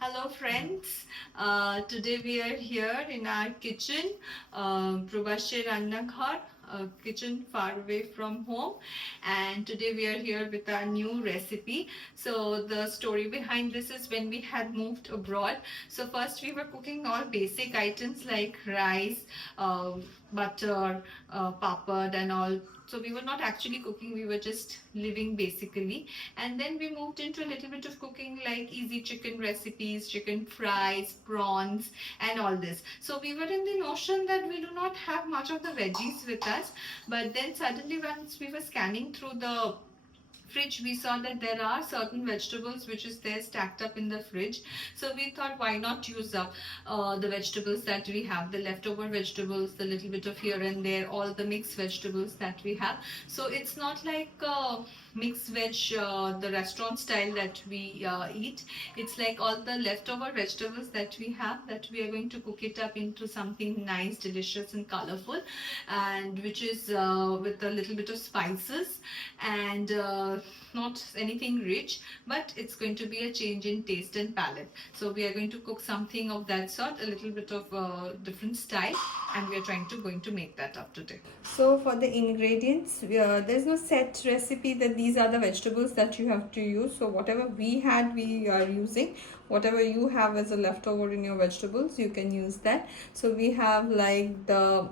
Hello friends, today we are here in our kitchen, Prabashir Rannaghar, a kitchen far away from home, and today we are here with our new recipe. So the story behind this is when we had moved abroad. So first we were cooking all basic items like rice, uh, butter, papad and all. So we were not actually cooking, we were just living basically. And then we moved into a little bit of cooking like easy chicken recipes, chicken fries, prawns, and all this. So we were in the notion that we do not have much of the veggies with us, but then suddenly once we were scanning through the fridge, we saw that there are certain vegetables which is there stacked up in the fridge. So we thought, why not use up the vegetables that we have, the leftover vegetables, the little bit of here and there, all the mixed vegetables that we have. So it's not like mixed veg, the restaurant style that we eat. It's like all the leftover vegetables that we have, that we are going to cook it up into something nice, delicious and colorful, and which is with a little bit of spices and not anything rich, but it's going to be a change in taste and palate. So we are going to cook something of that sort, a little bit of different style, and we are trying to going to make that up today. So for the ingredients, there's no set recipe that these are the vegetables that you have to use. So whatever we had, we are using. Whatever you have as a leftover in your vegetables, you can use that. So we have like the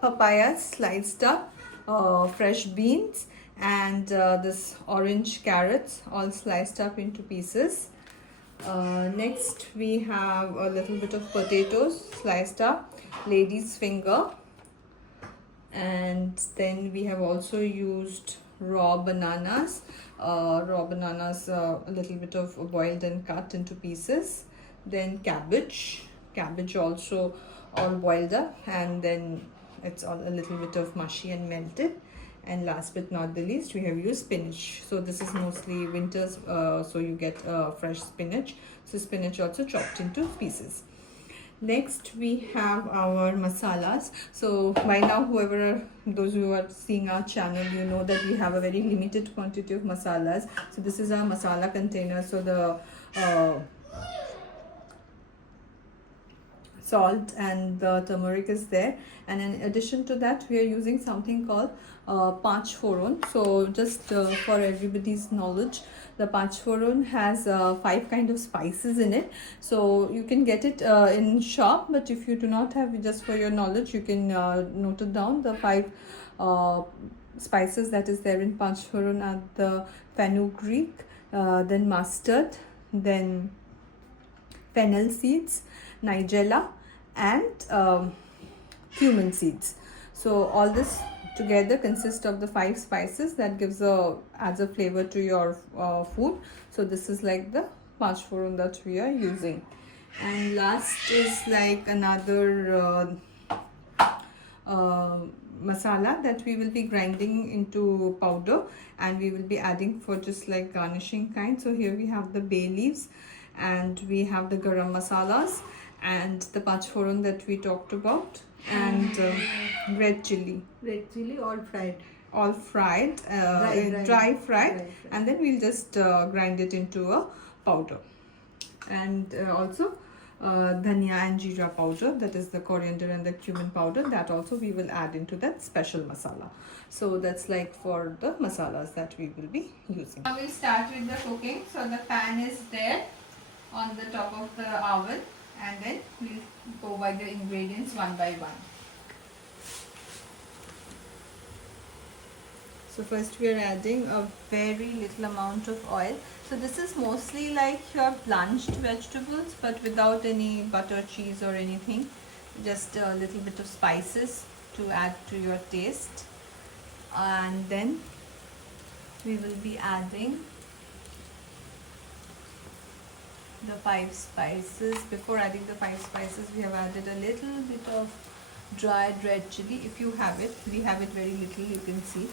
papaya sliced up, fresh beans, and this orange carrots all sliced up into pieces. Next we have a little bit of potatoes sliced up, lady's finger, and then we have also used raw bananas, a little bit of boiled and cut into pieces. Then cabbage also all boiled up, and then it's all a little bit of mushy and melted. And last but not the least, we have used spinach. So this is mostly winters, so you get fresh spinach. So spinach also chopped into pieces. Next we have our masalas. So by now, those who are seeing our channel, you know that we have a very limited quantity of masalas. So this is our masala container. So the salt and the turmeric is there, and in addition to that we are using something called Panch Foron. So just for everybody's knowledge, the Panch Foron has 5 kind of spices in it. So you can get it in shop, but if you do not have it, just for your knowledge, you can note it down. The 5 spices that is there in Panch Foron are the fenugreek, then mustard, then fennel seeds, nigella, and cumin seeds. So all this together consists of the 5 spices that adds a flavor to your food. So this is like the panchforon that we are using. And last is like another masala that we will be grinding into powder, and we will be adding for just like garnishing kind. So here we have the bay leaves, and we have the garam masalas, and the panchforon that we talked about, and red chili all fried, dry fried, and then we'll just grind it into a powder. And also dhania and jeera powder, that is the coriander and the cumin powder, that also we will add into that special masala. So that's like for the masalas that we will be using. Now we'll start with the cooking. So the pan is there on the top of the oven, and then we'll go by the ingredients one by one. So first we are adding a very little amount of oil. So this is mostly like your blanched vegetables, but without any butter, cheese or anything. Just a little bit of spices to add to your taste. And then we will be adding the 5 spices. Before adding the 5 spices, we have added a little bit of dried red chili. If you have it, we have it very little, you can see.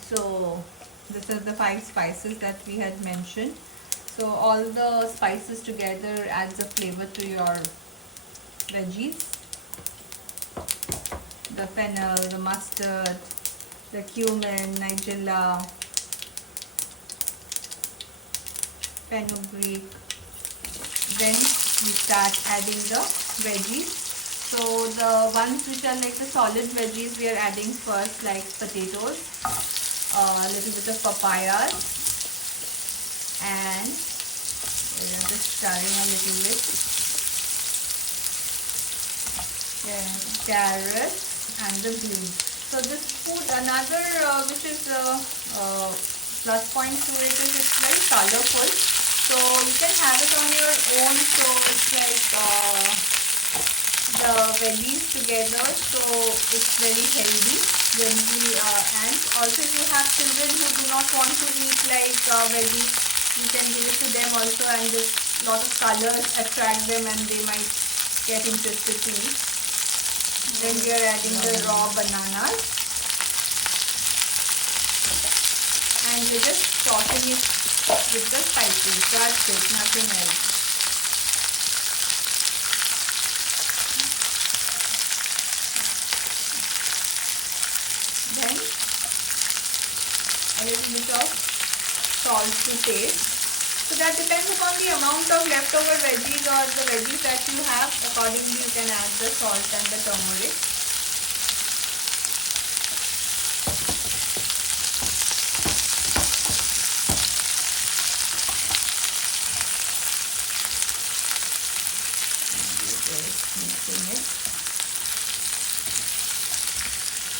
So these are the 5 spices that we had mentioned. So all the spices together adds a flavor to your veggies. The fennel, the mustard, the cumin, nigella, fenugreek, Then we start adding the veggies. So the ones which are like the solid veggies, we are adding first, like potatoes, a little bit of papayas, and we are just stirring a little bit. Then carrots and the beans. So this food, another which is plus point to it is it's very colorful. So you can have it on your own. So it's like the veggies together. So it's very healthy when we and also if you have children who do not want to eat like veggies, you can give it to them also, and this lot of colors attract them and they might get interested to eat. Then we are adding the raw bananas and we're just sauteing it with the spices. That's it, nothing else. Then a little bit of salt to taste. So that depends upon the amount of leftover veggies or the veggies that you have. Accordingly, you can add the salt and the turmeric.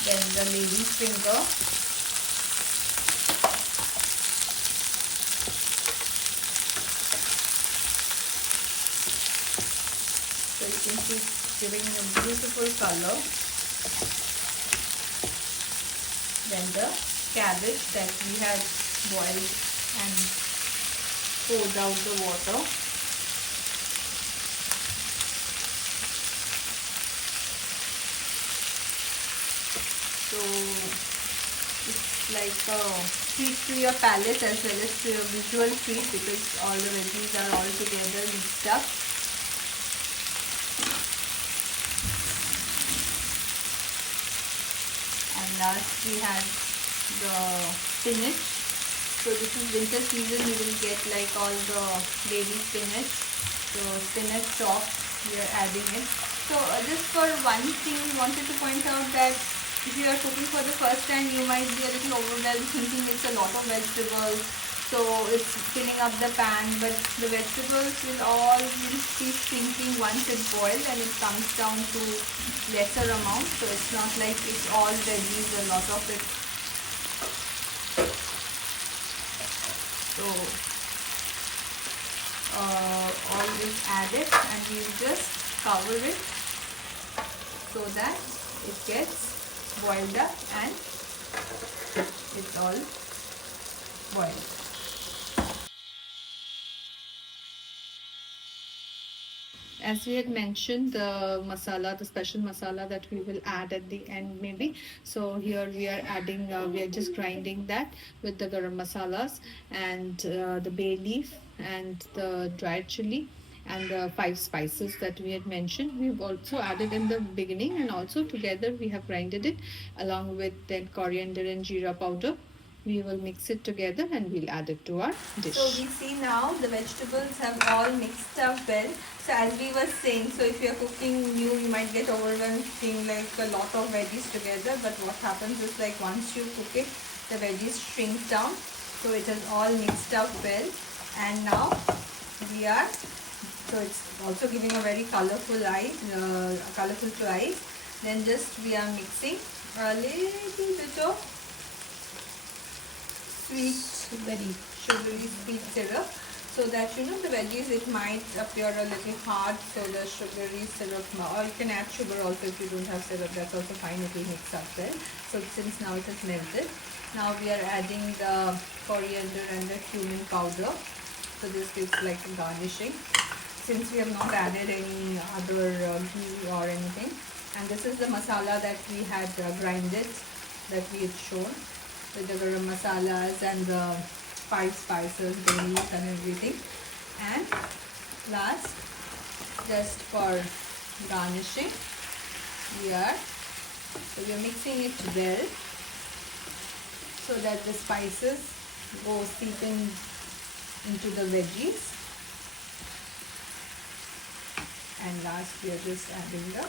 Then the lady's finger. So you can see it's giving a beautiful color. Then the cabbage that we had boiled and poured out the water. So it's like a treat to your palate as well as to your visual treat, because all the veggies are all together mixed up. And last we had the spinach. So this is winter season, you will get like all the baby spinach. So spinach chopped, we are adding it. So just for one thing, we wanted to point out that if you are cooking for the first time, you might be a little overwhelmed thinking it's a lot of vegetables, so it's filling up the pan, but the vegetables will all be shrinking once it boils and it comes down to lesser amount. So it's not like it's all veggies, a lot of it. So all is added and you just cover it so that it gets boiled up and it's all boiled. As we had mentioned, the masala, the special masala that we will add at the end maybe. So here we are adding, we are just grinding that with the garam masalas and the bay leaf and the dried chili and the 5 spices that we had mentioned. We've also added in the beginning, and also together we have grinded it along with then coriander and jeera powder. We will mix it together and we'll add it to our dish. So we see now the vegetables have all mixed up well. So as we were saying, so if you're cooking new, you might get overwhelmed seeing like a lot of veggies together. But what happens is, like, once you cook it, the veggies shrink down. So it is all mixed up well. And now we are, so it's also giving a very colorful colorful to eyes. Then just we are mixing a little bit of very sugary sweet syrup, so that the veggies, it might appear a little hard, so the sugary syrup, or you can add sugar also if you don't have syrup, that's also fine, it will mix up well. So since now it has melted, now we are adding the coriander and the cumin powder, so this gives like a garnishing, since we have not added any other ghee or anything. And this is the masala that we had grinded, that we had shown, with the garam masalas and the 5 spices, bay leaf and everything. And last, just for garnishing, we are mixing it well so that the spices go seeping into the veggies. And last we are just adding the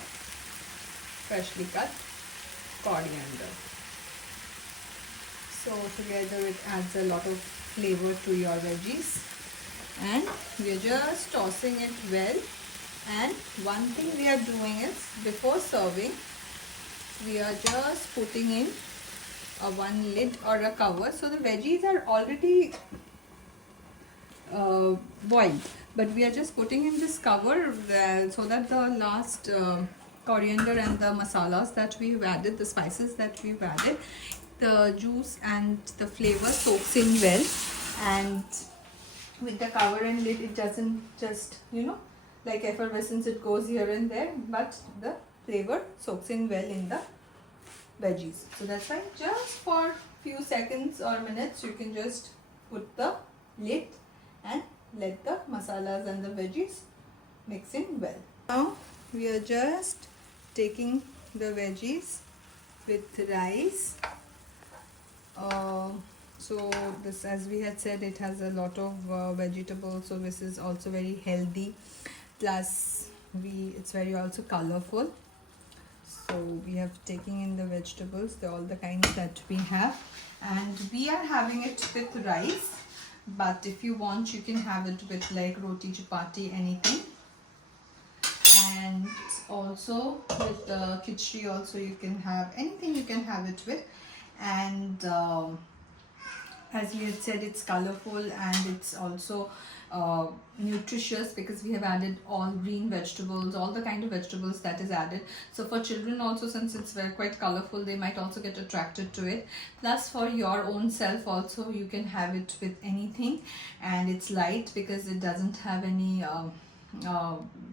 freshly cut coriander. So together it adds a lot of flavor to your veggies. And we are just tossing it well. And one thing we are doing is, before serving, we are just putting in one lid or a cover. So the veggies are already boiled, but we are just putting in this cover so that the last coriander and the masalas that we've added, the spices that we've added, the juice and the flavor soaks in well. And with the cover and lid, it doesn't just, like effervescence, it goes here and there, but the flavor soaks in well in the veggies. So that's why just for few seconds or minutes you can just put the lid and let the masalas and the veggies mix in well. Now we are just taking the veggies with rice. So this, as we had said, it has a lot of vegetables, so this is also very healthy, plus it's very also colorful. So we have taken in the vegetables, all the kinds that we have, and we are having it with rice, but if you want you can have it with like roti, chapati, anything. And also with khichdi also you can have anything, you can have it with. And as we had said, it's colorful and it's also nutritious, because we have added all green vegetables, all the kind of vegetables that is added. So for children also, since it's very quite colorful, they might also get attracted to it. Plus for your own self also, you can have it with anything, and it's light because it doesn't have any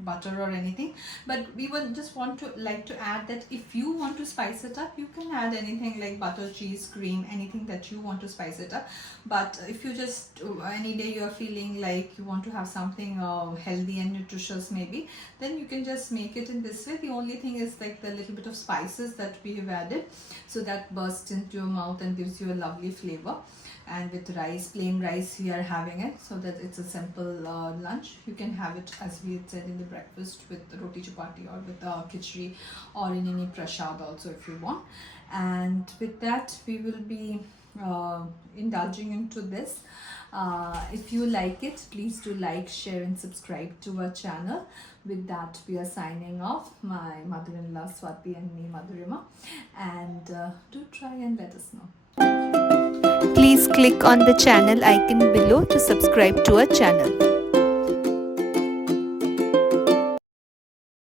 butter or anything. But we would just like to add that if you want to spice it up, you can add anything like butter, cheese, cream, anything that you want to spice it up. But if you just any day you are feeling like you want to have something healthy and nutritious maybe, then you can just make it in this way. The only thing is like the little bit of spices that we have added, so that bursts into your mouth and gives you a lovely flavor. And with rice, plain rice, we are having it, so that it's a simple lunch. You can have it, as we had said, in the breakfast with roti, chapati, or with khichdi, or in any prasad also if you want. And with that we will be indulging into this. If you like it, please do like, share and subscribe to our channel. With that we are signing off, my mother-in-law Swati and me, Madhurima, and do try and let us know. Please click on the channel icon below to subscribe to our channel.